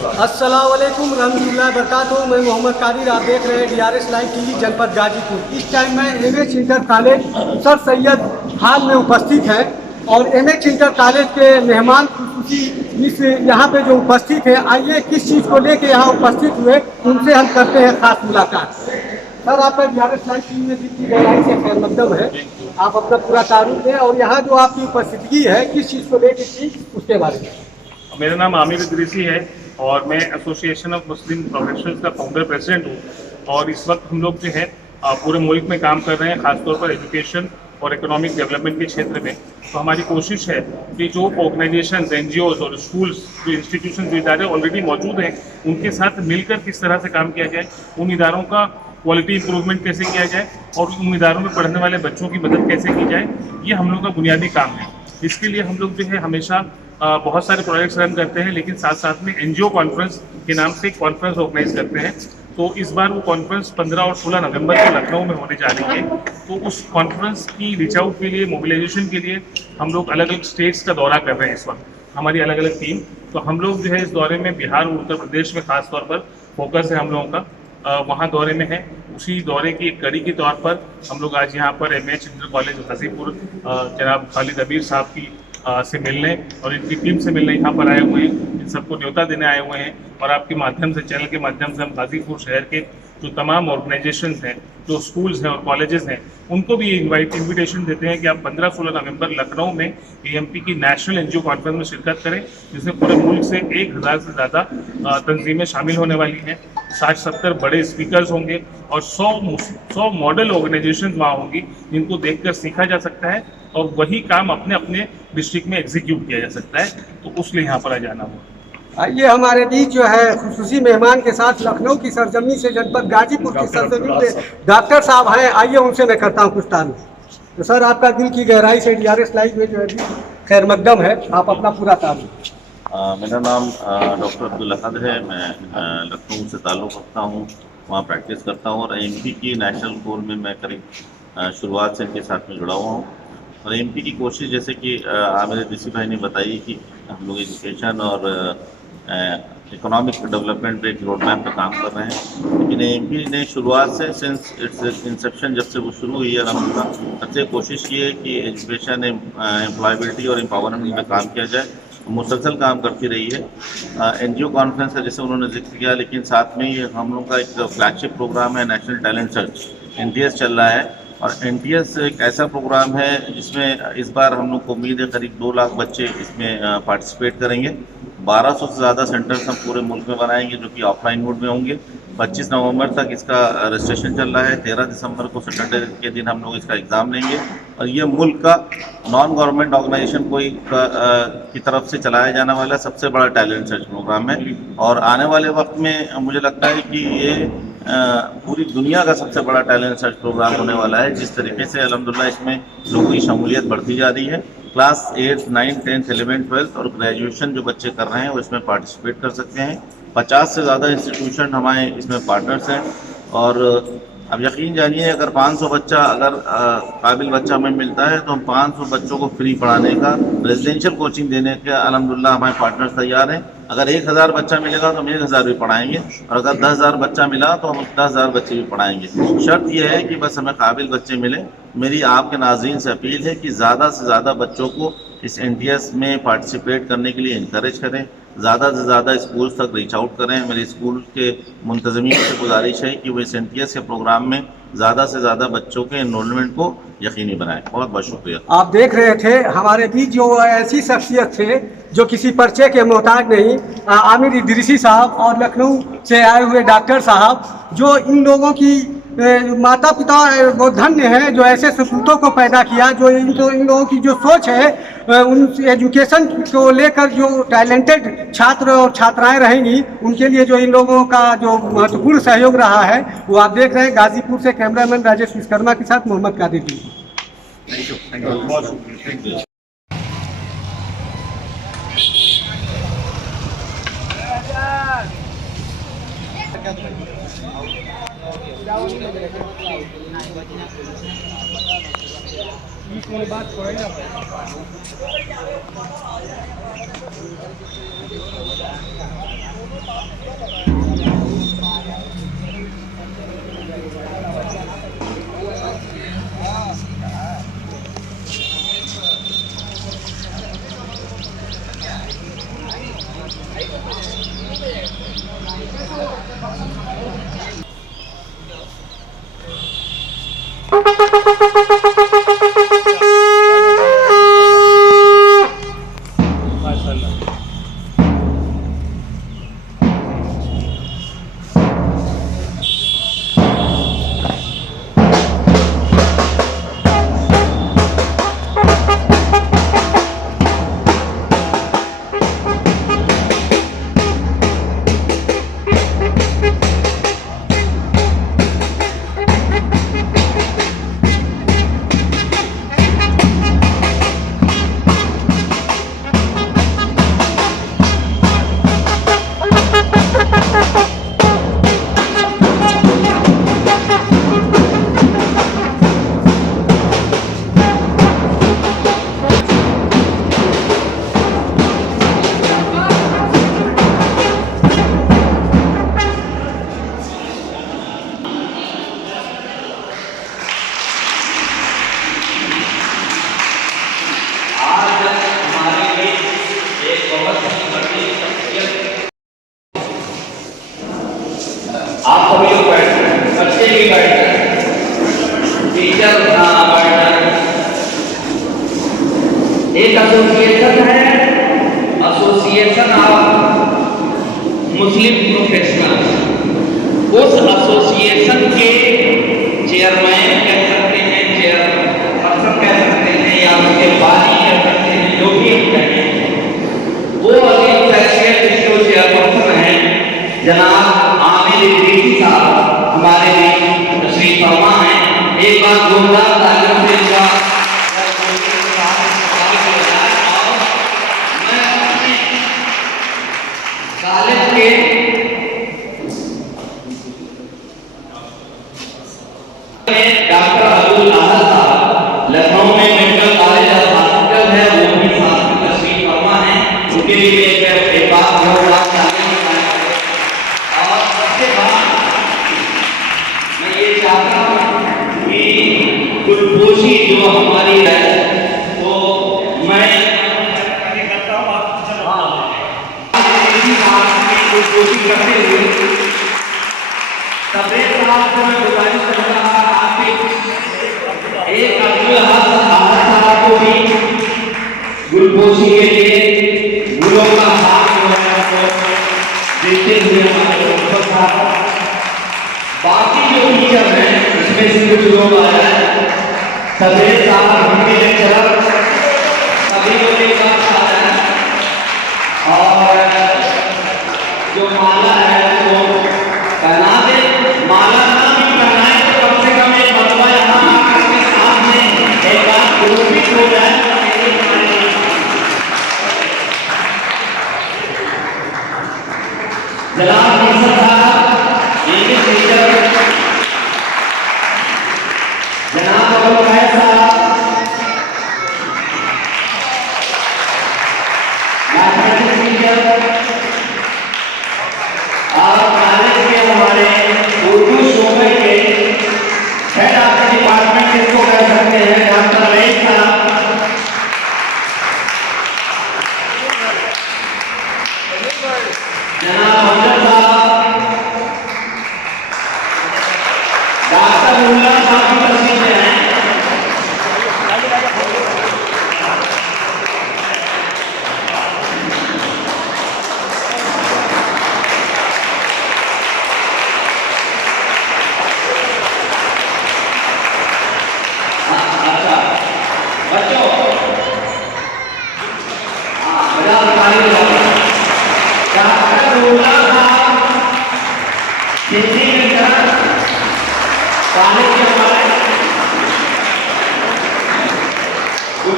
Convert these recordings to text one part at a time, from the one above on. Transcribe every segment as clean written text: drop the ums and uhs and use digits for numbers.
अस्सलाम वालेकुम रहमतुल्लाहि बरकातहू। मैं मोहम्मद कादिर, आप देख रहे हैं DRS लाइव टीवी जनपद गाजीपुर। इस टाइम मैं MH inter college sir Syed hall में उपस्थित है और एमएच इंटर कॉलेज के मेहमान खुसूसी इस यहाँ पे जो उपस्थित है, आइए किस चीज़ को लेके यहाँ उपस्थित हुए उनसे हम करते हैं खास मुलाकात। सर, आपका DRS लाइव टीवी में जितनी गहराई से खैर मकदम है, आप अपना पूरा तारुफ दें और यहाँ जो आपकी उपस्थिति है किस चीज़ को लेके थी उसके बारे में। मेरा नाम आमिर इदरीसी है और मैं एसोसिएशन ऑफ मुस्लिम प्रोफेशनल्स का फाउंडर प्रेसिडेंट हूँ। और इस वक्त हम लोग जो है पूरे मुल्क में काम कर रहे हैं, खासतौर पर एजुकेशन और इकोनॉमिक डेवलपमेंट के क्षेत्र में। तो हमारी कोशिश है कि जो ऑर्गेनाइजेशंस, NGOs और स्कूल्स, जो इंस्टीट्यूशन, जो इदारे ऑलरेडी मौजूद हैं, उनके साथ मिलकर किस तरह से काम किया जाए, उन इदारों का क्वालिटी इंप्रूवमेंट कैसे किया जाए और उन इदारों में पढ़ने वाले बच्चों की मदद कैसे की जाए, ये हम लोग का बुनियादी काम है। इसके लिए हम लोग जो है हमेशा बहुत सारे प्रोजेक्ट्स रन करते हैं, लेकिन साथ साथ में NGO कॉन्फ्रेंस के नाम से एक कॉन्फ्रेंस ऑर्गेनाइज करते हैं। तो इस बार वो कॉन्फ्रेंस 15 और 16 नवंबर को लखनऊ में होने जा रही है। तो उस कॉन्फ्रेंस की रीच आउट के लिए, मोबिलाइजेशन के लिए हम लोग अलग अलग स्टेट्स का दौरा कर रहे हैं इस वक्त, हमारी अलग अलग टीम। तो हम लोग जो है इस दौरे में बिहार और उत्तर प्रदेश में खास तौर पर फोकस है हम लोगों का, वहाँ दौरे में है। उसी दौरे की एक कड़ी के तौर पर हम लोग आज यहाँ पर एमएच इंटर कॉलेज गाजीपुर जनाब खालिद अबीर साहब की से मिलने और इनकी टीम से मिलने यहाँ पर आए हुए हैं। इन सबको न्योता देने आए हुए हैं और आपके माध्यम से, चैनल के माध्यम से हम गाजीपुर शहर के जो तमाम ऑर्गेनाइजेशंस हैं, जो स्कूल्स हैं और कॉलेजेस हैं, उनको भी इन्विटेशन देते हैं कि आप 15-16 नवंबर लखनऊ में AMP की नेशनल NGO कॉन्फ्रेंस में शिरकत करें, जिसमें पूरे मुल्क से 1000 से ज़्यादा तंजीमें शामिल होने वाली हैं। 60-70 बड़े स्पीकर्स होंगे और 100 मॉडल ऑर्गेनाइजेशन वहाँ होंगी, जिनको देखकर सीखा जा सकता है और वही काम अपने अपने डिस्ट्रिक्ट में एग्जीक्यूट किया जा सकता है। तो उसलिए यहाँ पर आ जाना हुआ। ये हमारे बीच जो है खुसूसी मेहमान के साथ लखनऊ की सरजमी से जनपद गाजीपुर की सरजमी से डॉक्टर साहब हैं। आइए उनसे मैं करता हूँ कुछ ताल्लुक। तो सर, आपका दिल की गहराई से DRS लाइव में जो है खैर मकदम है, आप अपना पूरा ताल्लुक। मेरा नाम डॉक्टर अब्दुल अहद है। मैं लखनऊ से ताल्लुक़ रखता हूँ, वहाँ प्रैक्टिस करता हूँ और AMP की नेशनल कोर में मैं करीब शुरुआत से इनके साथ में जुड़ा हुआ हूँ। और AMP की कोशिश, जैसे कि आमिर इदरीसी भाई ने बताई, कि हम लोग एजुकेशन और इकोनॉमिक डेवलपमेंट पे एक रोड मैप पर काम कर रहे हैं। लेकिन AMP ने शुरुआत से, सिंस इट्स इंसेप्शन, जब से वो शुरू हुई है, तब से कोशिश की है कि एजुकेशन, एम्प्लॉयबिलिटी और एम्पावरमेंट में काम किया जाए। मुसलसल काम करती रही है। NGO कॉन्फ्रेंस का जैसे उन्होंने जिक्र किया, लेकिन साथ में ही हम लोग का एक फ्लैगशिप प्रोग्राम है, नेशनल टैलेंट सर्च, NTS चल रहा है। और NTS एक ऐसा प्रोग्राम है जिसमें इस बार हम लोग को उम्मीद है करीब 2 लाख बच्चे इसमें पार्टिसिपेट करेंगे। 1200 से ज़्यादा सेंटर्स हम पूरे मुल्क में बनाएंगे, जो कि ऑफलाइन मोड में होंगे। 25 नवंबर तक इसका रजिस्ट्रेशन चल रहा है। 13 दिसंबर को सैटरडे के दिन हम लोग इसका एग्ज़ाम लेंगे। और ये मुल्क का नॉन गवर्नमेंट ऑर्गेनाइजेशन की तरफ से चलाया जाने वाला सबसे बड़ा टैलेंट सर्च प्रोग्राम है। और आने वाले वक्त में मुझे लगता है कि ये पूरी दुनिया का सबसे बड़ा टैलेंट सर्च प्रोग्राम होने वाला है। जिस तरीके से अल्हम्दुलिल्लाह इसमें लोगों की शमूलियत बढ़ती जा रही है, क्लास 8, 9, 10, 11, 12 और ग्रेजुएशन जो बच्चे कर रहे हैं वो इसमें पार्टिसिपेट कर सकते हैं। 50 से ज़्यादा इंस्टीट्यूशन हमारे इसमें पार्टनर्स हैं। और अब यकीन जानिए, अगर 500 बच्चा, अगर काबिल बच्चा हमें मिलता है, तो हम 500 बच्चों को फ्री पढ़ाने का, रेजिडेंशियल कोचिंग देने के अल्हम्दुलिल्लाह हमारे पार्टनर्स तैयार हैं। अगर 1000 बच्चा मिलेगा तो हम 1000 भी पढ़ाएंगे, और अगर 10,000 बच्चा मिला तो हम 10,000 बच्चे भी पढ़ाएंगे। शर्त यह है कि बस हमें काबिल बच्चे मिले। मेरी आपके नाज़रीन से अपील है कि ज़्यादा से ज़्यादा बच्चों को इस NTS में पार्टिसिपेट करने के लिए इनकरेज करें, ज़्यादा से ज़्यादा स्कूल्स तक रीच आउट करें। मेरे स्कूल के मुंतज़मीन से गुजारिश है कि वो इस NTS के प्रोग्राम में ज़्यादा से ज़्यादा बच्चों के एनरोलमेंट को यकीनी बनाएं। बहुत बहुत शुक्रिया। आप देख रहे थे हमारे बीच जो ऐसी शख्सियत थे जो किसी पर्चे के मोहताज नहीं, आमिर इदरीसी साहब और लखनऊ से आए हुए डॉक्टर साहब, जो इन लोगों की माता पिता वो धन्य हैं जो ऐसे सपूतों को पैदा किया। जो इन लोगों की जो सोच है, उन एजुकेशन को लेकर जो टैलेंटेड छात्र और छात्राएं रहेंगी, उनके लिए जो इन लोगों का जो महत्वपूर्ण सहयोग रहा है, वो आप देख रहे हैं। गाजीपुर से कैमरामैन राजेश विश्वकर्मा के साथ मोहम्मद कादिर। Thank you. बात एक एसोसिएशन है, एसोसिएशन ऑफ मुस्लिम प्रोफेशनल्स। उस एसोसिएशन के चेयरमैन कह सकते हैं, चेयरपर्सन कह सकते हैं, या उसके बानी कह सकते हैं, जो भी हम कहें, वो अजीम शख्सियत जिसको चेयरपर्सन है जनाब आमिर इदरीसी साहब हमारे बीच तशरीफ फरमा है। एक बार जोरदार तालियों से इनका कॉलेज के डॉक्टर अब्दुल अहद साहब लखनऊ में मेडिकल कॉलेज और हॉस्पिटल है, वो भी साथ में तशरीफ फरमा है। उनके लिए एक बात जोरदार तालियां बजाएं। और सबसे बाद मैं ये चाहता हूँ कि गुलपोशी जो हमारी है वो मैं गुलपोशी करते हुए सबे साहब को मैं गुजारिश करूंगा आप एक अब्दुल अहद साहब को भी गुलपोशी के लिए गुलों का हाथ जो है आपको देते हुए हमारे डॉक्टर साहब, बाकी जो टीचर हैं इसमें से कुछ लोग आए हैं, सबे साहब हिंदी लेक्चरर सभी लोग एक साथ आ रहे हैं। और जो माला है वो पहना दे, माला ना भी पहनाए तो कम से कम एक मरतबा यहाँ आकर के सामने एक बार ग्रुपिंग हो जाए। जनाब मिर्जा साहब इंग्लिश टीचर, जनाब अबुल खैर साहब मैथमेटिक्स टीचर, और कॉलेज के हमारे उर्दू शोबे के हेड ऑफ डिपार्टमेंट जिसको कह सकते हैं डॉक्टर रईस साहब, जनाब अमजद साहब, डॉक्टर मुल्ला साहब की तस्वीर में हैं।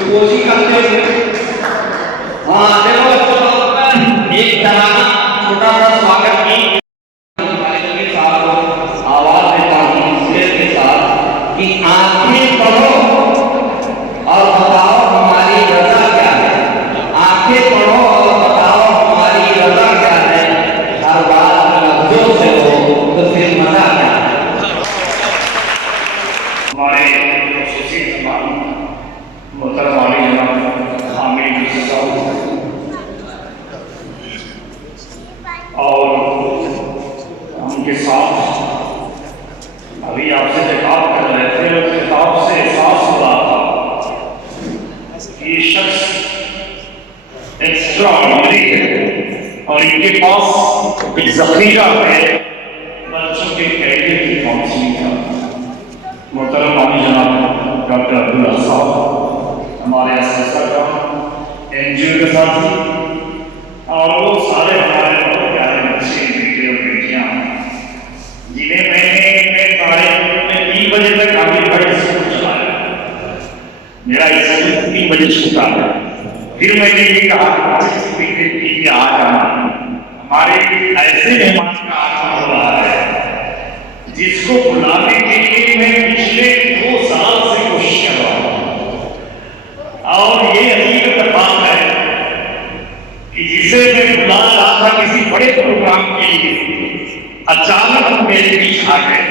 कोशिश करते हुए हाँ देखो एक तराना छोटा सा स्वागत की आवाज देता हूँ शेर के साथ कि आंखें पढ़ो और बताओ हमारी रजा क्या है, आंखें पढ़ो और बताओ हमारी रजा क्या है, हर बात लफ्जों से हो तो फिर मजा क्या है। हमारे मोहतरम वाली जनाब हामिद और उनके साथ अभी आपसे खिताब कर रहे थे और खिताब से एहसास हो रहा था कि ये शख्स एक्स्ट्राऑर्डिनरी है और इनके पास एक जखीरा है बच्चों के कैरियर की काउंसलिंग का। मोहतरम वाली जनाब डॉक्टर अब्दुल अहद साहब हमारे एसएसआर का एनजीओ के साथी और वो सारे हमारे बहुत प्यारे बच्चे बेटे और बेटियां जिन्हें मैंने सारे 3 बजे तक काफी बड़े स्कूल चलाया। मेरा स्कूल 3 बजे छूटा है, फिर मैंने ये कहा कि आ जाना, हमारे ऐसे मेहमान का आगमन हो रहा है जिसको बुलाने के लिए मैं पिछले 2 साल से कोशिश कर रहा हूँ। और ये हकीकत बात है कि जिसे मैं बुला रहा था किसी बड़े प्रोग्राम के लिए, अचानक मेरे बीच आ गए।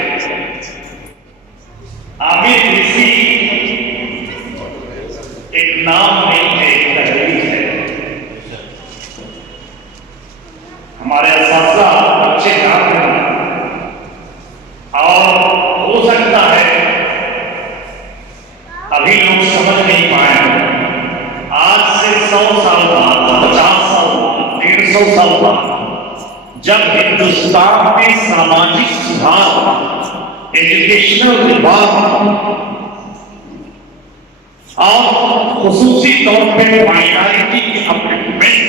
आमिर इदरीसी एक नाम नहीं है, एक तहरीर है। हमारे असातिज़ा बच्चे जानते हैं और हो सकता है अभी लोग समझ नहीं पाए। आज जब हिंदुस्तान में सामाजिक सुधार, एजुकेशनल विभाग और खुसूसी तौर पर माइनॉरिटी के अपलिफ्टमेंट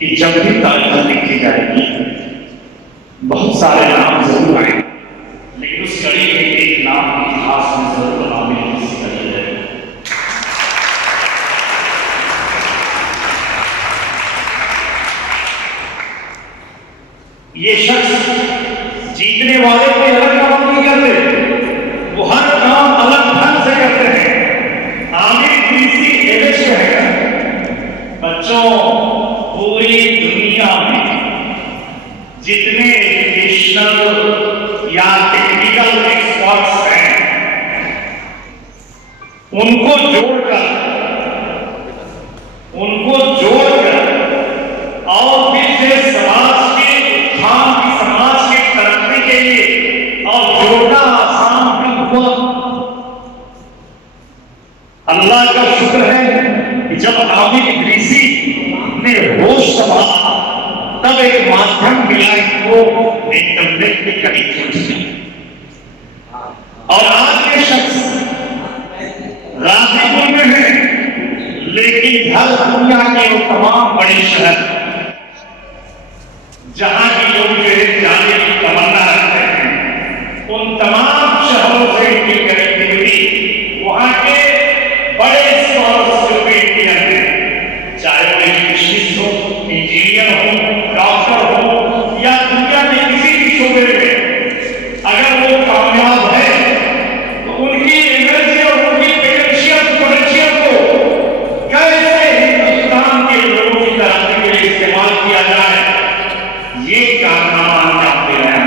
की जब भी तारीख लिखी जाएगी, बहुत सारे नाम जरूर आए, लेकिन उस कड़ी में एक नाम इतिहास में जरूर शामिल करी है। ये शख्स जीतने वाले कोई अलग काम नहीं करते, वो हर काम अलग ढंग से करते हैं। आमिर इदरीसी एवरेज है। बच्चों, पूरी दुनिया में जितने एजुकेशनल या टेक्निकल एक्सपर्ट्स हैं, उनको जोड़कर और फिर से समाज के उत्थान की, समाज के तरक्की के लिए और जोड़ना आसान भी हुआ। अल्लाह का शुक्र है कि जब आमिर इदरीसी ने होश संभाला, तब एक माध्यम मिला इनको इंटरनेट की कनेक्टिविटी। और आज ये शख्स गाजीपुर में है, लेकिन हर दुनिया के वो तमाम बड़े शहर जहां की लोग जाने की तमन्ना रखते हैं, उन तमाम शहरों से इनकी कनेक्टिविटी वहां के बड़े स्कॉलर्स जो भी इंडियन हैं, चाहे वो एजुकेशनिस्ट हो, इंजीनियर हो, डॉक्टर हो या दुनिया के किसी भी शोबे में, अगर वो कामयाब है तो उनकी एनर्जी और उनकी पोटेंशियल को कैसे हिंदुस्तान के लोगों की तरक्की के लिए इस्तेमाल किया जाए, ये कारनामा अंजाम दे रहे हैं।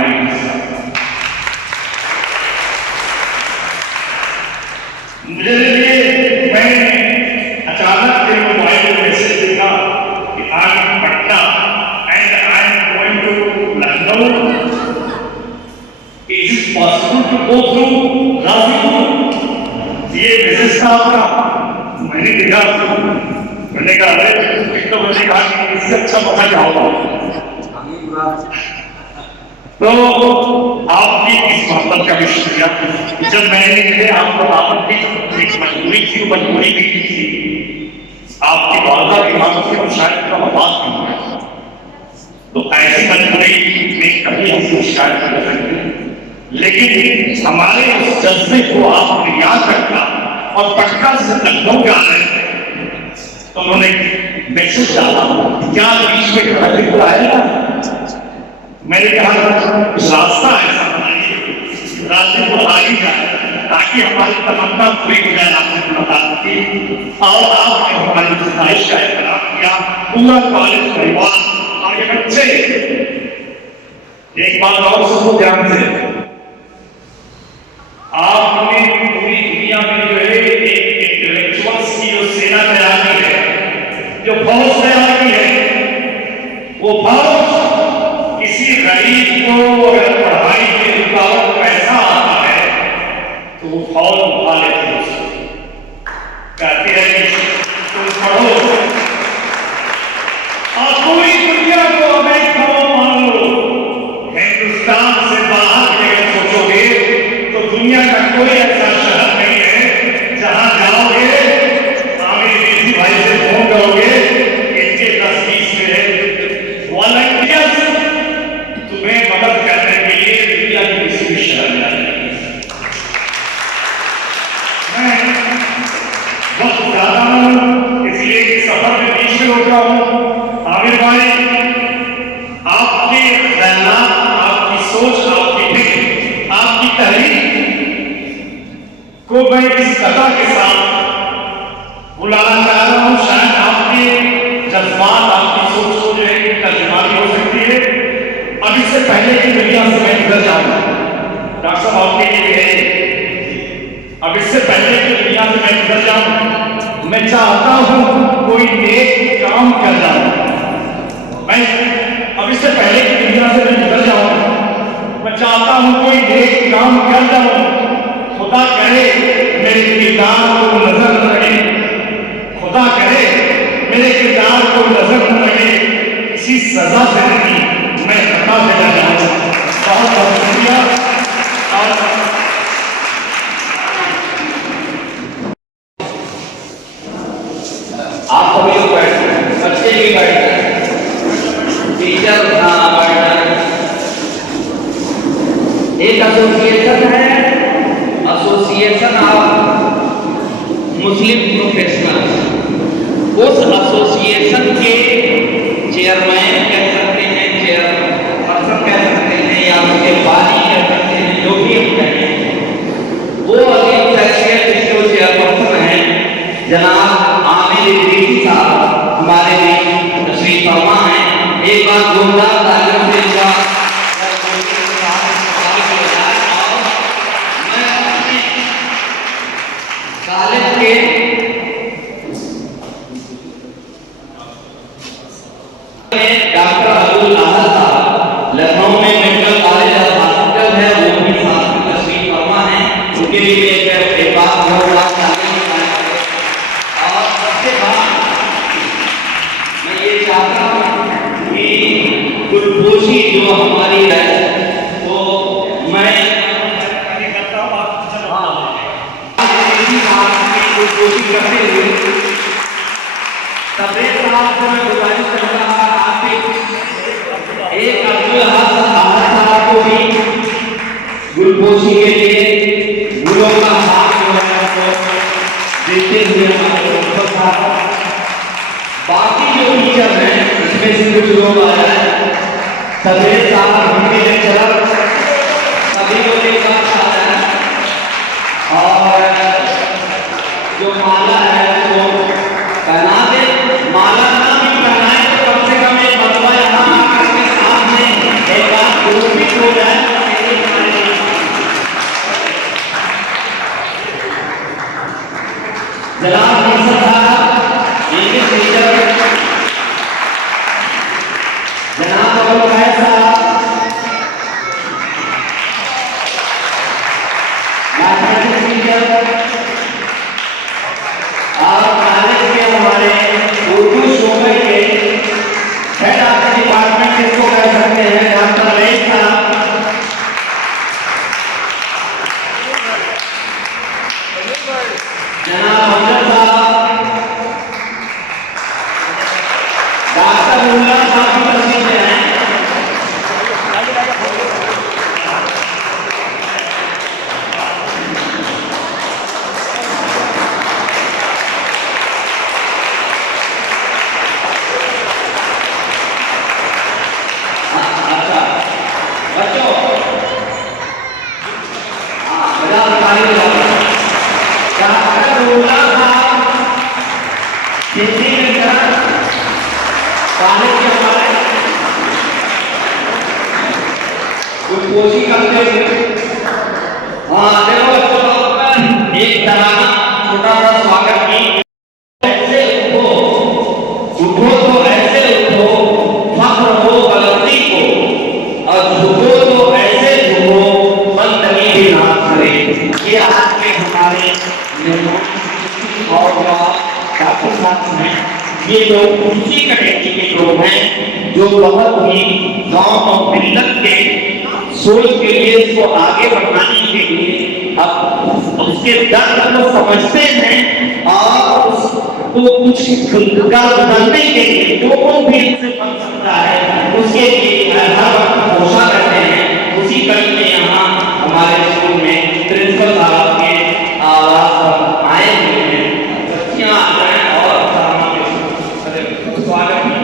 मैंने अचानक के मोबाइल में मैसेज देखा कि आज Patna and I am going to Lucknow, is it possible to go through Ghazipur? ये मैसेज था आपका। मैंने देखा, मैंने कहा अरे एक तो मुझे कहा कि इससे अच्छा मौका जाओ। तो आपकी इस मोहब्बत का भी शुक्रिया। जब मैंने आपको दावत दी तो एक मजबूरी भी थी, आपकी वालदा की मांग से हम शायद का आवाज नहीं हुआ, तो ऐसी मजबूरी में कभी हमको शिकायत कर सकते, लेकिन हमारे उस जज्बे को आपने याद रखा और पटना से लखनऊ जा रहे थे, तो उन्होंने मैसेज डाला, क्या बीच में गाजीपुर आएगा? मैंने कहा रास्ता ऐसा बनाइए गाजीपुर आ ही जाए, ताकि हमारी तमन्ना पूरी हो जाए आपसे मुलाकात की। और आपने हमारी गुजारिश का एहतराम किया, पूरा कॉलेज परिवार और ये बच्चे। एक बात और सुनो ध्यान से, आपने पूरी दुनिया में जो है एक इंटेलेक्चुअल्स की जो सेना तैयार की है, जो फौज तैयार की है, वो फौज किसी गरीब को अगर पढ़ाई के रुकावट पैसा आता है तो वो फौज उठा लेती है, कहती है कि तुम पढ़ो और पूरी दुनिया को हमें खबर मान लो। हिंदुस्तान से बाहर अगर सोचोगे तो दुनिया का कोई ऐसा शहर नहीं है जहां जाओगे, आमिर इदरीसी भाई से फोन करोगे, इनके 10-20 में वॉलंटियर्स तुम्हें मदद करने के लिए दुनिया की किसी भी शहर में आएंगे। मैं वक्त ज्यादा हूं, इसलिए कि सफर में बीच में रुका हूं। आमिर भाई, आपके ख्यालात, आपकी सोच, आपकी फिक्र, आपकी तहरीक को मैं इस कथा के साथ बुलाना चाह रहा हूं। शायद आपके जज्बात, आपकी सोच को जो है तर्जुमा भी हो सकती है। अब इससे पहले की दुनिया से मैं गुजर जाऊंगा, डॉक्टर साहब आपके लिए है। अब इससे पहले की दुनिया से मैं गुजर जाऊं, मैं चाहता हूं कोई नेक काम कर जाऊं। मैं अब इससे पहले की दुनिया से मैं गुजर जाऊं, मैं चाहता हूं कोई नेक काम कर जाऊं। खुदा करे मेरे किरदार को नजर न लगे, खुदा करे मेरे किरदार को नजर न लगे किसी सजा से नहीं, एक एसोसिएशन है, एसोसिएशन ऑफ मुस्लिम प्रोफेशनल्स। उस एसोसिएशन के चेयरमैन कह सकते हैं, चेयरपर्सन कह सकते हैं, या उसके बानी कह सकते हैं, जो भी हम कहें, वो अजीम शख्सियत जिसके वो चेयरपर्सन हैं, जनाब आमिर इदरीसी साहब हमारे बीच तशरीफ फरमा हैं। एक बार जोरदार तालियों से इनका कॉलेज के डॉक्टर अब्दुल अहद साहब, लखनऊ में मेडिकल कॉलेज और हॉस्पिटल है, वो भी साथ में तशरीफ फरमा है। उनके लिए एक बात जोरदार तालियां बजाएं। और उसके बाद मैं ये चाहता हूँ कि गुलपोशी जो हमारी है, तो मैं गुलपोशी करते हुए तबरेज साहब को मैं गुजारिश करता हूँ, आप एक अब्दुल अहद साहब को भी गुलपोशी के लिए गुलों का हाथ जो है वो देते हुए हमारे प्रिंसिपल साहब, बाकी जो टीचर हैं इसमें से कुछ लोग आ रहे हैं, तबरेज साहब हिंदी लेक्चरर, सभी लोग एक साथ आ रहे हैं। और जो माला है वो पहना दे, माला ना भी पहनाए तो कम से कम एक मरतबा यहाँ आकर के सामने एक बार ग्रुपिंग हो जाए। जनाब प्रिंसिपल साहब, इंग्लिश टीचर जनाब अबुल खैर साहब, मैथमेटिक्स टीचर और कॉलेज के हमारे उर्दू शोबे के हेड ऑफ डिपार्टमेंट जिसको कह सकते हैं, डॉक्टर रईस साहब, जनाब हमजा साहब, डॉक्टर मुल्ला साहब की तस्वीर में हैं। बच्चों डॉक्टर मुल्ला साहब हिंदी लेक्चरर कॉलेज के हमारे गुलपोशी करते हुए, हाँ देखो एक तराना छोटा सा स्वागत की, ऐसे उठो उठो तो ऐसे उठो, फख्र हो गलती को, और झुको तो ऐसे झुको बंदगी भी ना करे। ये आज के हमारे और डॉक्टर साहब हैं, ये लोग उसी कैटेगरी के लोग हैं जो बहुत ही गांव और मिल्लत के सोच के लिए, इसको आगे बढ़ाने के लिए अब उसके दर्द को समझते हैं और उसको कुछ खुलकर बनने के लिए जो भी इससे बन सकता है उसके लिए हर वक्त कोशिश करते हैं। उसी कड़ी में यहाँ हमारे स्कूल में प्रिंसिपल साहब के आवाज पर आए हुए हैं, बच्चियां आ रहे हैं और स्वागत है।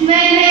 मैंने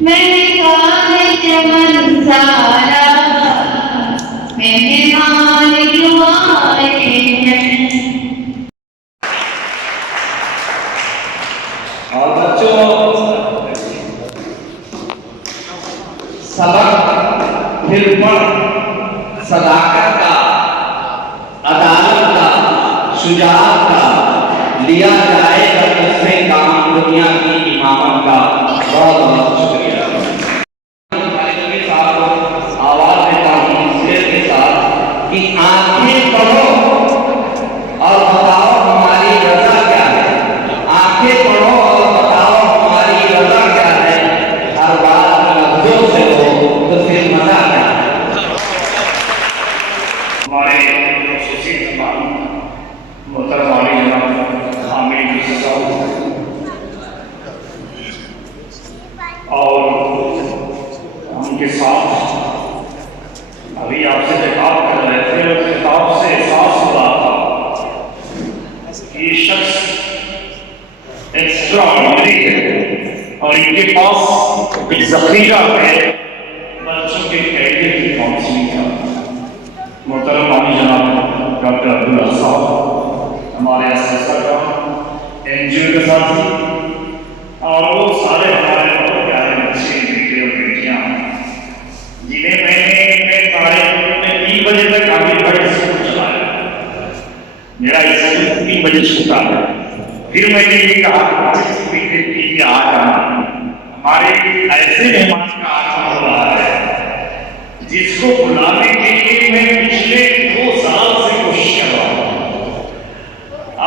मैंने कहा चमन सारा मेहमान क्यों आए हैं। और बच्चों, सबक फिर पढ़ सदाकत का, अदालत का, शुजाअत का लिया जाएगा उससे काम दुनिया की इमामत का। बहुत बहुत शुक्रिया। आवाज देता हूँ शेर के साथ कि आंखें पढ़ो और बताओ हमारी रजा क्या है। आंखें पढ़ो और बताओ हमारी रजा क्या है। हर बात लफ्जों से हो तो फिर मजा क्या है। हमारे एसोसिएट मोहतरम वाली जनाब हामिद साहब और उनके साथ अभी आपसे खिताब कर रहे थे और खिताब से एहसास हो रहा था कि ये शख्स एक्स्ट्राऑर्डिनरी है और इनके पास एक जखीरा है बच्चों के कैरियर की काउंसलिंग का। मोहतरम वाली जनाब डॉक्टर अब्दुल्ला साहब हमारे एसएसआर का एनजीओ के साथी और वो सारे हमारे बहुत प्यारे बच्चे बेटे और बेटियां जिन्हें मैंने सारे 3 बजे तक काफी बड़े स्कूल चलाया। मेरा स्कूल 3 बजे छूटा है। फिर मैंने ये कहा बेटे ठीक है आ जाना। हमारे ऐसे मेहमान का आगमन हो रहा है जिसको बुलाने के लिए मैं पिछले 2 साल से कोशिश कर रहा हूं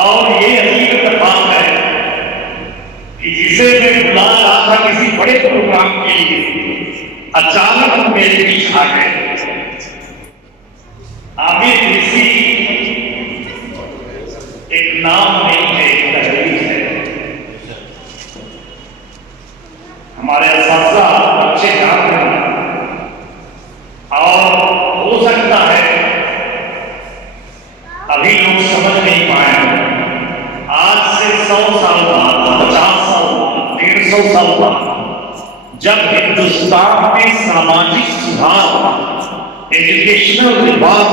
और ये हकीकत बात है कि जिसे मैं बुला रहा था किसी बड़े प्रोग्राम के लिए अचानक मेरे बीच आ गए। आमिर ऋषि एक नाम नहीं है, एक तहरीर है। हमारे असातिज़ा बच्चे जानते हैं और हो सकता है अभी लोग समझ नहीं पाए। आज से 100 साल बाद, 50 साल बाद, 150 साल बाद जब हिंदुस्तान में सामाजिक सुधार, एजुकेशनल विभाग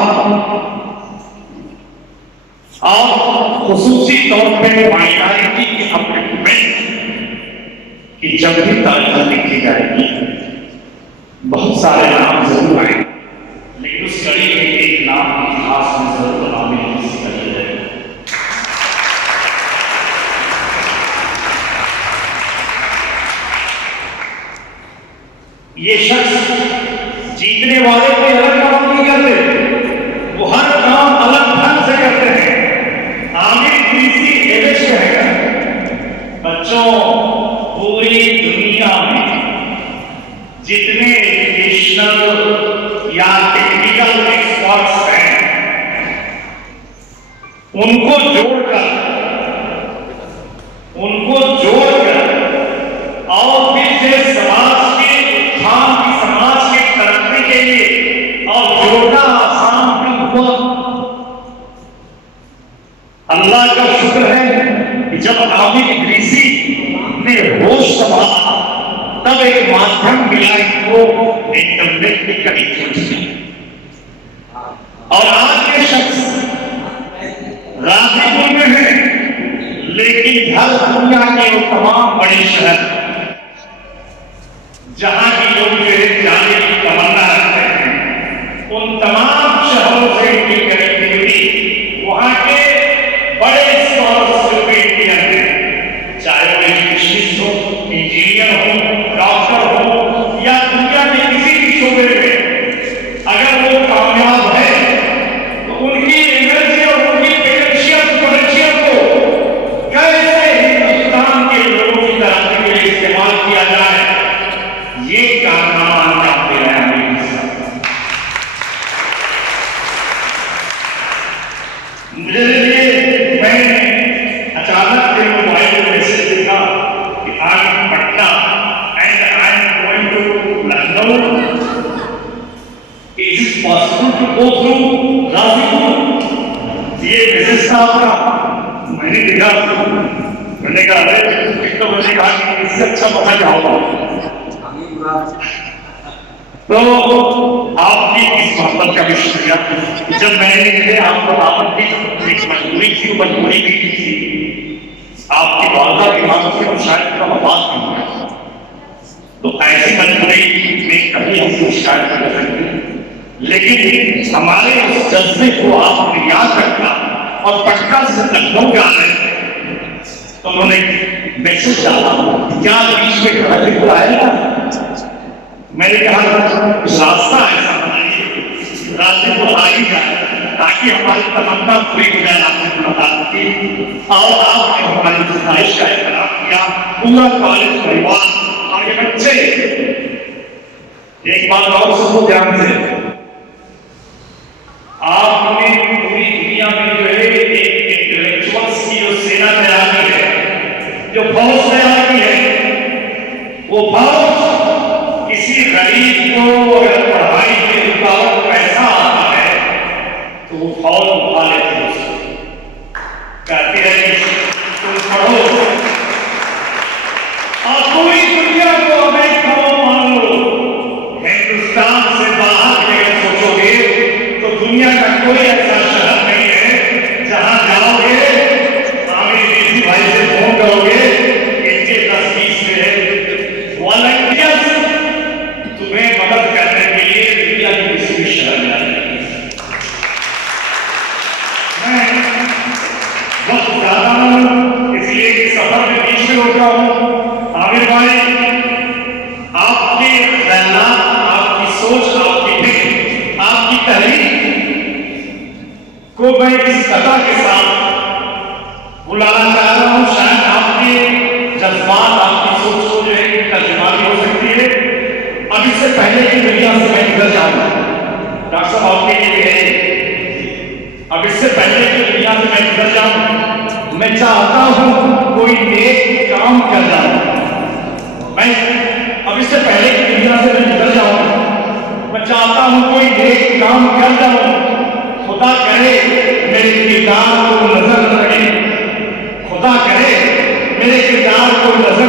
और खुसूसी तौर पर माइनॉरिटी की अपलिफ्टमेंट की जब भी तारीख लिखी जाएगी बहुत सारे नाम जरूर आएंगे, लेकिन उस कड़ी में एक नाम इतिहास में जरूर आमिर ऋषि का है। ये शख्स जीतने वाले कोई अलग काम नहीं करते, वो हर काम अलग ढंग से करते हैं। आमिर ऋषि एवरेज है। बच्चों, पूरी दुनिया में जितने एजुकेशनल या टेक्निकल एक्सपर्ट्स हैं उनको जोड़कर और फिर से समाज के उत्थान की, समाज के तरक्की के लिए और जोड़ना आसान नहीं हुआ। अल्लाह का शुक्र है कि जब आमिर ऋषि ने होश संभाला तब एक माध्यम मिला इनको इंटरनेट की कनेक्टिविटी से। और आज के शख्स गाजीपुर में है, लेकिन हर दुनिया के वो तमाम बड़े शहर जहां की लोग जाने की तमन्ना रखते हैं, उन तमाम शहरों से इनकी कनेक्टिविटी वहां के बड़े स्कॉलर्स जो इंडियन हैं, चाहे वो एजुकेशनिस्ट हो, इंजीनियर हो, डॉक्टर हो या दुनिया के किसी भी शोबे में अगर वो कामयाब है तो उनकी एनर्जी और उनकी पोटेंशियल को कैसे हिंदुस्तान के लोगों की तरक्की के लिए इस्तेमाल किया जाए, ये कारनामा अंजाम दे रहे हैं। मुझे मैं अचानक से मोबाइल में मैसेज देखा कि I am Patna and I am going to Lucknow, is it possible to go through Ghazipur. ये मैसेज था आपका, मैंने देखा, मैंने कहा अरे एक तो मुझे कहा कि इससे अच्छा मौका क्या होगा। तो आपकी इस मोहब्बत का भी शुक्रिया। जब मैंने कहे आपको आपकी एक मजबूरी थी, मजबूरी भी थी, आपकी वालदा की मांग से हम शायद का आवाज नहीं हुआ, तो ऐसी मजबूरी में कभी हमको शायद कर सकते, लेकिन हमारे उस जज्बे को आपने याद रखा और पटना से लखनऊ जा रहे थे तो उन्होंने मैसेज डाला, क्या बीच में घर बुलाएगा? मैंने कहा रास्ता ऐसा बनाइए, रास्ते को आ ही जाए ताकि हमारी तमन्ना पूरी हो जाए आपसे मुलाकात की। और आपने हमारी फरमाइश का एहतराम किया, पूरा कॉलेज परिवार और ये बच्चे। एक बात और सुनो ध्यान से, आपने पूरी दुनिया में जो है एक इंटेलेक्चुअल्स की जो सेना तैयार की है, जो फौज तैयार की है, वो फौज किसी गरीब को अगर पढ़ाई के रुकावट पैसा आता है तो वो फौज उठा लेती है, कहती है कि तुम पढ़ो और पूरी दुनिया को अमेरिका मान लो। हिंदुस्तान से बाहर अगर सोचोगे तो दुनिया का कोई ऐसा शहर नहीं है जहां जाओगे आमिर ऋषि भाई से फोन करोगे इनके 10-20 में वॉलंटियर्स तुम्हें मदद करने के लिए दुनिया के किसी भी शहर में आएंगे। मैं वक्त ज्यादा हूं इसलिए सफर में बीच में रोक रहा हूं। आमिर भाई, आपके ख्यालात, आपकी सोच, आपकी फिक्र, आपकी तहरीर को मैं इस कथा के साथ बुलाना चाह रहा हूं। शायद आपके जज्बात, आपकी सोच को जो है तर्जुमानी हो सकती है। अब इससे पहले की दुनिया से मैं गुजर जाऊंगा, डॉक्टर साहब आपके लिए है। अब इससे पहले की दुनिया से मैं गुजर जाऊं, मैं चाहता हूं कोई नेक काम कर जाऊं। मैं अब इससे पहले की दुनिया से मैं गुजर जाऊं, मैं चाहता हूं कोई नेक काम कर जाऊं। खुदा करे मेरे किरदार को नजर न लगे, खुदा करे मेरे किरदार को नजर